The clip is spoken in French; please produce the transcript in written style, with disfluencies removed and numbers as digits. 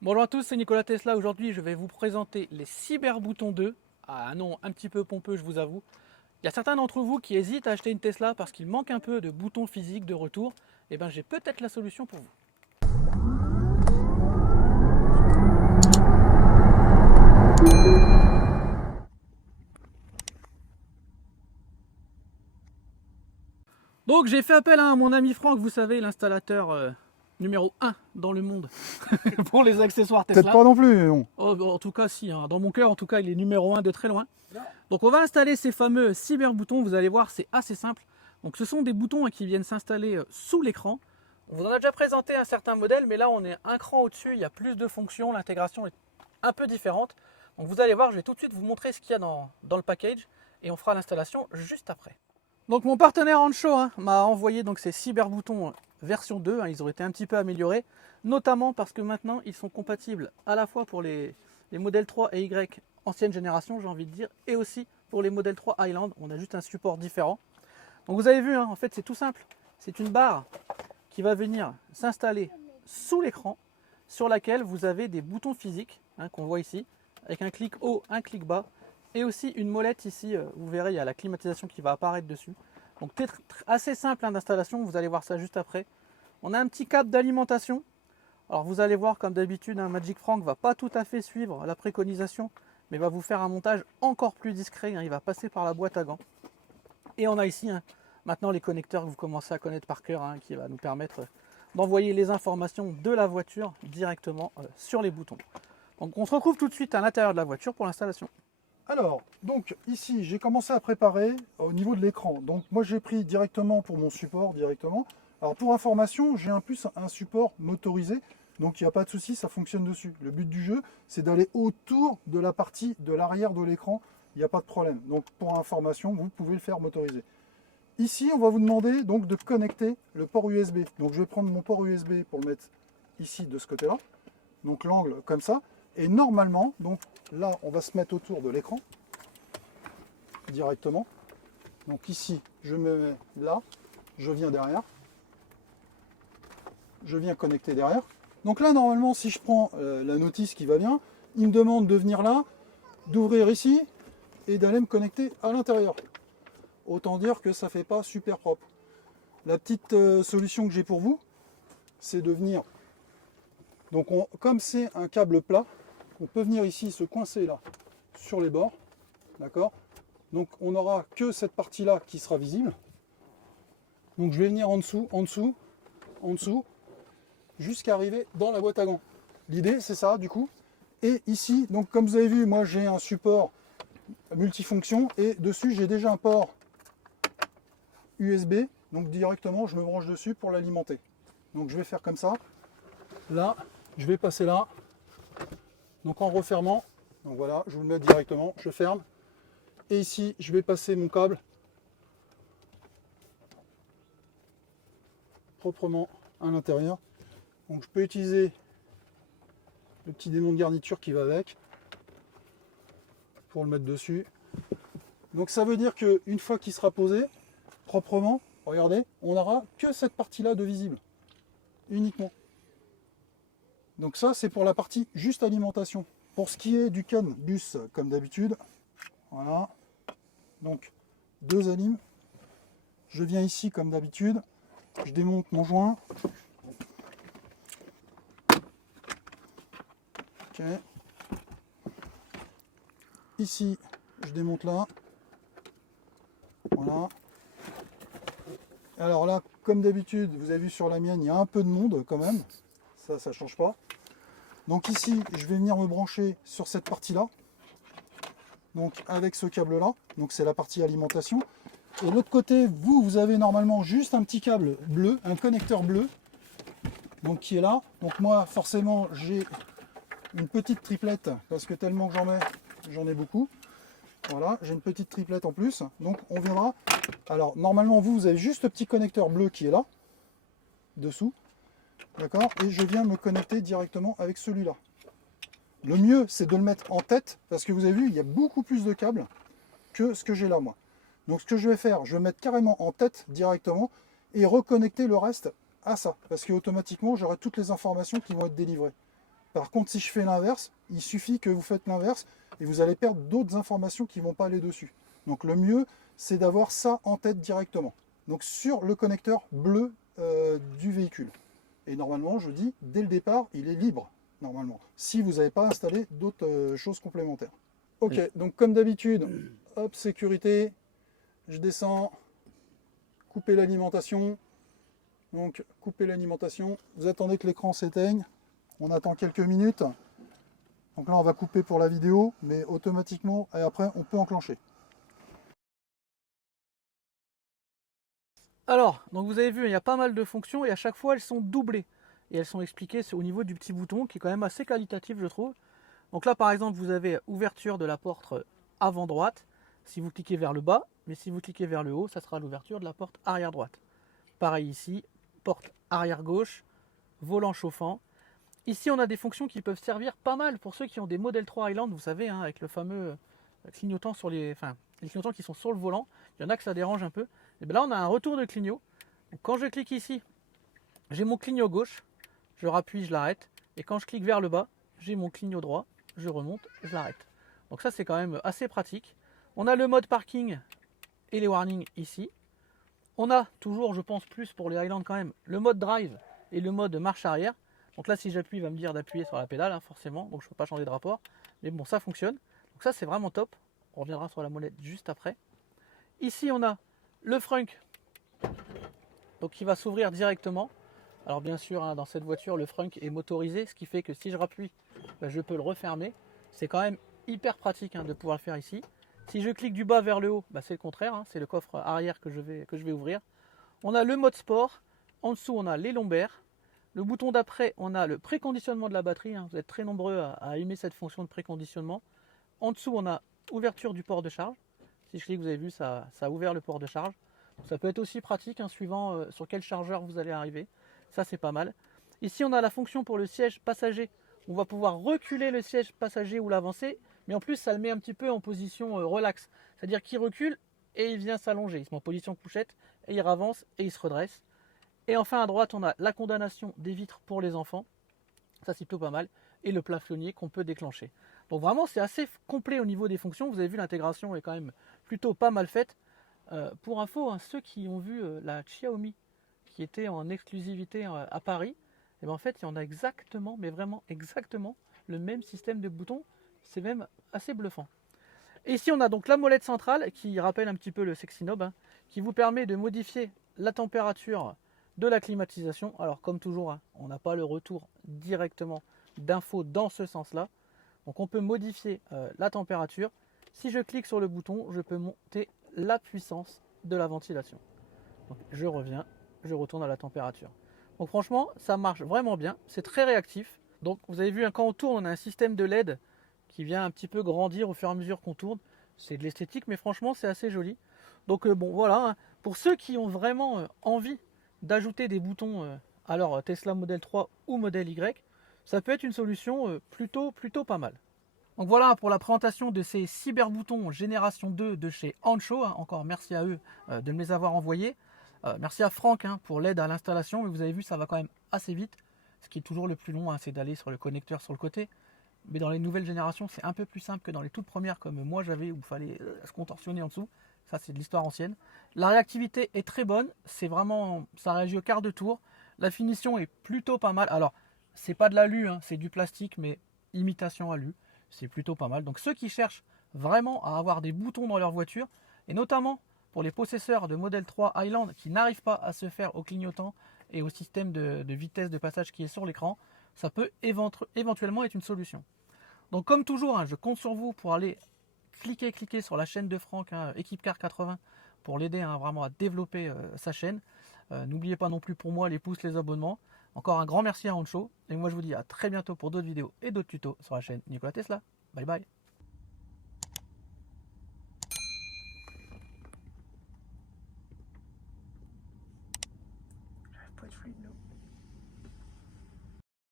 Bonjour à tous, c'est Nicolas Tesla. Aujourd'hui, je vais vous présenter les Cyberboutons 2. Ah, un nom un petit peu pompeux, je vous avoue. Il y a certains d'entre vous qui hésitent à acheter une Tesla parce qu'il manque un peu de boutons physiques de retour. Eh bien, j'ai peut-être la solution pour vous. Donc, j'ai fait appel à mon ami Franck, vous savez, l'installateur numéro 1 dans le monde pour les accessoires Peut-être Tesla. pas non plus, mais bon. Oh, bon, en tout cas, si, hein. Dans mon cœur, en tout cas, il est numéro 1 de très loin. Donc, on va installer ces fameux cyberboutons. Vous allez voir, c'est assez simple. Donc, ce sont des boutons qui viennent s'installer sous l'écran. On vous en a déjà présenté un certain modèle, mais là, on est un cran au-dessus. Il y a plus de fonctions. L'intégration est un peu différente. Donc, vous allez voir, je vais tout de suite vous montrer ce qu'il y a dans le package et on fera l'installation juste après. Donc, mon partenaire Ancho m'a envoyé donc ces cyberboutons version 2. Ils ont été un petit peu améliorés, notamment parce que maintenant, ils sont compatibles à la fois pour les modèles 3 et Y ancienne génération, j'ai envie de dire, et aussi pour les modèles 3 Highland. On a juste un support différent. Donc vous avez vu, en fait c'est tout simple. C'est une barre qui va venir s'installer sous l'écran, sur laquelle vous avez des boutons physiques qu'on voit ici, avec un clic haut, un clic bas, et aussi une molette ici. Vous verrez, il y a la climatisation qui va apparaître dessus. Donc assez simple d'installation, vous allez voir ça juste après. On a un petit câble d'alimentation. Alors vous allez voir, comme d'habitude, Magic Frank ne va pas tout à fait suivre la préconisation, mais va vous faire un montage encore plus discret. Il va passer par la boîte à gants. Et on a ici maintenant les connecteurs que vous commencez à connaître par cœur, qui va nous permettre d'envoyer les informations de la voiture directement sur les boutons. Donc on se retrouve tout de suite à l'intérieur de la voiture pour l'installation. Alors, donc ici, j'ai commencé à préparer au niveau de l'écran. Donc moi, j'ai pris directement pour mon support, directement. Alors pour information, j'ai en plus un support motorisé. Donc il n'y a pas de souci, ça fonctionne dessus. Le but du jeu, c'est d'aller autour de la partie de l'arrière de l'écran. Il n'y a pas de problème. Donc pour information, vous pouvez le faire motoriser. Ici, on va vous demander donc de connecter le port USB. Donc je vais prendre mon port USB pour le mettre ici de ce côté-là. Donc l'angle comme ça. Et normalement, donc là, on va se mettre autour de l'écran directement. Donc ici, je me mets là, je viens derrière. Je viens connecter derrière. Donc là, normalement, si je prends la notice qui va bien, il me demande de venir là, d'ouvrir ici et d'aller me connecter à l'intérieur. Autant dire que ça ne fait pas super propre. La petite solution que j'ai pour vous, c'est de venir. Donc comme c'est un câble plat, on peut venir ici se coincer là sur les bords. D'accord? Donc on n'aura que cette partie-là qui sera visible. Donc je vais venir en dessous, en dessous, en dessous, jusqu'à arriver dans la boîte à gants. L'idée c'est ça du coup. Et ici, donc comme vous avez vu, moi j'ai un support multifonction et dessus j'ai déjà un port USB. Donc directement je me branche dessus pour l'alimenter. Donc je vais faire comme ça. Là, je vais passer là. Donc en refermant, donc voilà, je vous le mets directement, je ferme. Et ici, je vais passer mon câble proprement à l'intérieur. Donc je peux utiliser le petit démon de garniture qui va avec pour le mettre dessus. Donc ça veut dire qu'une fois qu'il sera posé proprement, regardez, on n'aura que cette partie-là de visible, uniquement. Donc ça, c'est pour la partie juste alimentation. Pour ce qui est du CAN bus, comme d'habitude, voilà. Donc, deux alimes. Je viens ici, comme d'habitude. Je démonte mon joint. Ok. Ici, je démonte là. Voilà. Alors là, comme d'habitude, vous avez vu sur la mienne, il y a un peu de monde quand même. Ça ne change pas. Donc ici, je vais venir me brancher sur cette partie-là. Donc avec ce câble-là. Donc c'est la partie alimentation. Et de l'autre côté, vous avez normalement juste un petit câble bleu, un connecteur bleu. Donc qui est là. Donc moi, forcément, j'ai une petite triplette. Parce que tellement que j'en ai beaucoup. Voilà, j'ai une petite triplette en plus. Donc on viendra. Alors normalement, vous avez juste le petit connecteur bleu qui est là. Dessous. D'accord? Et je viens me connecter directement avec celui-là. Le mieux, c'est de le mettre en tête, parce que vous avez vu, il y a beaucoup plus de câbles que ce que j'ai là, moi. Donc ce que je vais faire, je vais mettre carrément en tête directement et reconnecter le reste à ça, parce qu'automatiquement, j'aurai toutes les informations qui vont être délivrées. Par contre, si je fais l'inverse, il suffit que vous faites l'inverse et vous allez perdre d'autres informations qui ne vont pas aller dessus. Donc le mieux, c'est d'avoir ça en tête directement. Donc sur le connecteur bleu du véhicule. Et normalement, je dis, dès le départ, il est libre, normalement. Si vous n'avez pas installé d'autres choses complémentaires. Ok, oui. Donc comme d'habitude, hop, sécurité, je descends, couper l'alimentation. Donc couper l'alimentation, vous attendez que l'écran s'éteigne. On attend quelques minutes. Donc là, on va couper pour la vidéo, mais automatiquement, et après, on peut enclencher. Alors, donc vous avez vu, il y a pas mal de fonctions et à chaque fois, elles sont doublées. Et elles sont expliquées au niveau du petit bouton qui est quand même assez qualitatif, je trouve. Donc là, par exemple, vous avez ouverture de la porte avant droite si vous cliquez vers le bas, mais si vous cliquez vers le haut, ça sera l'ouverture de la porte arrière droite. Pareil ici, porte arrière gauche, volant chauffant. Ici, on a des fonctions qui peuvent servir pas mal pour ceux qui ont des Model 3 Highland, vous savez, hein, avec le fameux clignotant sur les clignotants qui sont sur le volant. Il y en a que ça dérange un peu. Et bien là, on a un retour de clignot. Donc, quand je clique ici, j'ai mon clignot gauche, je rappuie, je l'arrête. Et quand je clique vers le bas, j'ai mon clignot droit, je remonte, je l'arrête. Donc ça, c'est quand même assez pratique. On a le mode parking et les warnings ici. On a toujours, je pense, plus pour les Highland quand même, le mode drive et le mode marche arrière. Donc là, si j'appuie, il va me dire d'appuyer sur la pédale, hein, forcément. Donc je ne peux pas changer de rapport. Mais bon, ça fonctionne. Donc ça, c'est vraiment top. On reviendra sur la molette juste après. Ici, on a le frunk. Donc qui va s'ouvrir directement. Alors bien sûr, hein, dans cette voiture, le frunk est motorisé. Ce qui fait que si je rappuie, ben, je peux le refermer. C'est quand même hyper pratique hein, de pouvoir le faire ici. Si je clique du bas vers le haut, ben, c'est le contraire. Hein, c'est le coffre arrière que je vais ouvrir. On a le mode sport. En dessous, on a les lombaires. Le bouton d'après, on a le préconditionnement de la batterie. Hein. Vous êtes très nombreux à aimer cette fonction de préconditionnement. En dessous, on a ouverture du port de charge. Si je clique, vous avez vu, ça a ouvert le port de charge. Ça peut être aussi pratique, hein, suivant sur quel chargeur vous allez arriver. Ça, c'est pas mal. Ici, on a la fonction pour le siège passager. On va pouvoir reculer le siège passager ou l'avancer. Mais en plus, ça le met un petit peu en position relax. C'est-à-dire qu'il recule et il vient s'allonger. Il se met en position couchette et il avance et il se redresse. Et enfin à droite, on a la condamnation des vitres pour les enfants. Ça, c'est plutôt pas mal. Et le plafonnier qu'on peut déclencher. Donc vraiment, c'est assez complet au niveau des fonctions. Vous avez vu, l'intégration est quand même plutôt pas mal faite. Pour info, hein, ceux qui ont vu la Xiaomi qui était en exclusivité à Paris, et bien en fait, il y en a exactement, mais vraiment exactement, le même système de boutons. C'est même assez bluffant. Et ici, on a donc la molette centrale qui rappelle un petit peu le Sexy Knob, hein, qui vous permet de modifier la température de la climatisation. Alors comme toujours, hein, on n'a pas le retour directement d'infos dans ce sens-là. Donc on peut modifier la température. Si je clique sur le bouton, je peux monter la puissance de la ventilation. Donc je reviens, je retourne à la température. Donc franchement, ça marche vraiment bien. C'est très réactif. Donc vous avez vu, hein, quand on tourne, on a un système de LED qui vient un petit peu grandir au fur et à mesure qu'on tourne. C'est de l'esthétique, mais franchement, c'est assez joli. Donc bon, voilà. Hein, pour ceux qui ont vraiment envie d'ajouter des boutons à leur Tesla Model 3 ou Model Y, ça peut être une solution plutôt pas mal. Donc voilà pour la présentation de ces cyberboutons génération 2 de chez Ancho. Encore merci à eux de me les avoir envoyés. Merci à Franck hein, pour l'aide à l'installation, mais vous avez vu, ça va quand même assez vite. Ce qui est toujours le plus long, hein, c'est d'aller sur le connecteur sur le côté. Mais dans les nouvelles générations, c'est un peu plus simple que dans les toutes premières comme moi j'avais, où il fallait se contorsionner en dessous. Ça, c'est de l'histoire ancienne. La réactivité est très bonne. C'est vraiment, ça réagit au quart de tour. La finition est plutôt pas mal. Alors, c'est pas de l'alu, hein, c'est du plastique, mais imitation alu. C'est plutôt pas mal. Donc, ceux qui cherchent vraiment à avoir des boutons dans leur voiture, et notamment pour les possesseurs de Model 3 Highland qui n'arrivent pas à se faire au clignotant et au système de vitesse de passage qui est sur l'écran, ça peut éventuellement être une solution. Donc, comme toujours, hein, je compte sur vous pour aller cliquez sur la chaîne de Franck, hein, Équipe Car 80, pour l'aider hein, vraiment à développer sa chaîne. N'oubliez pas non plus pour moi les pouces, les abonnements. Encore un grand merci à Ancho. Et moi je vous dis à très bientôt pour d'autres vidéos et d'autres tutos sur la chaîne Nikola Tesla. Bye bye.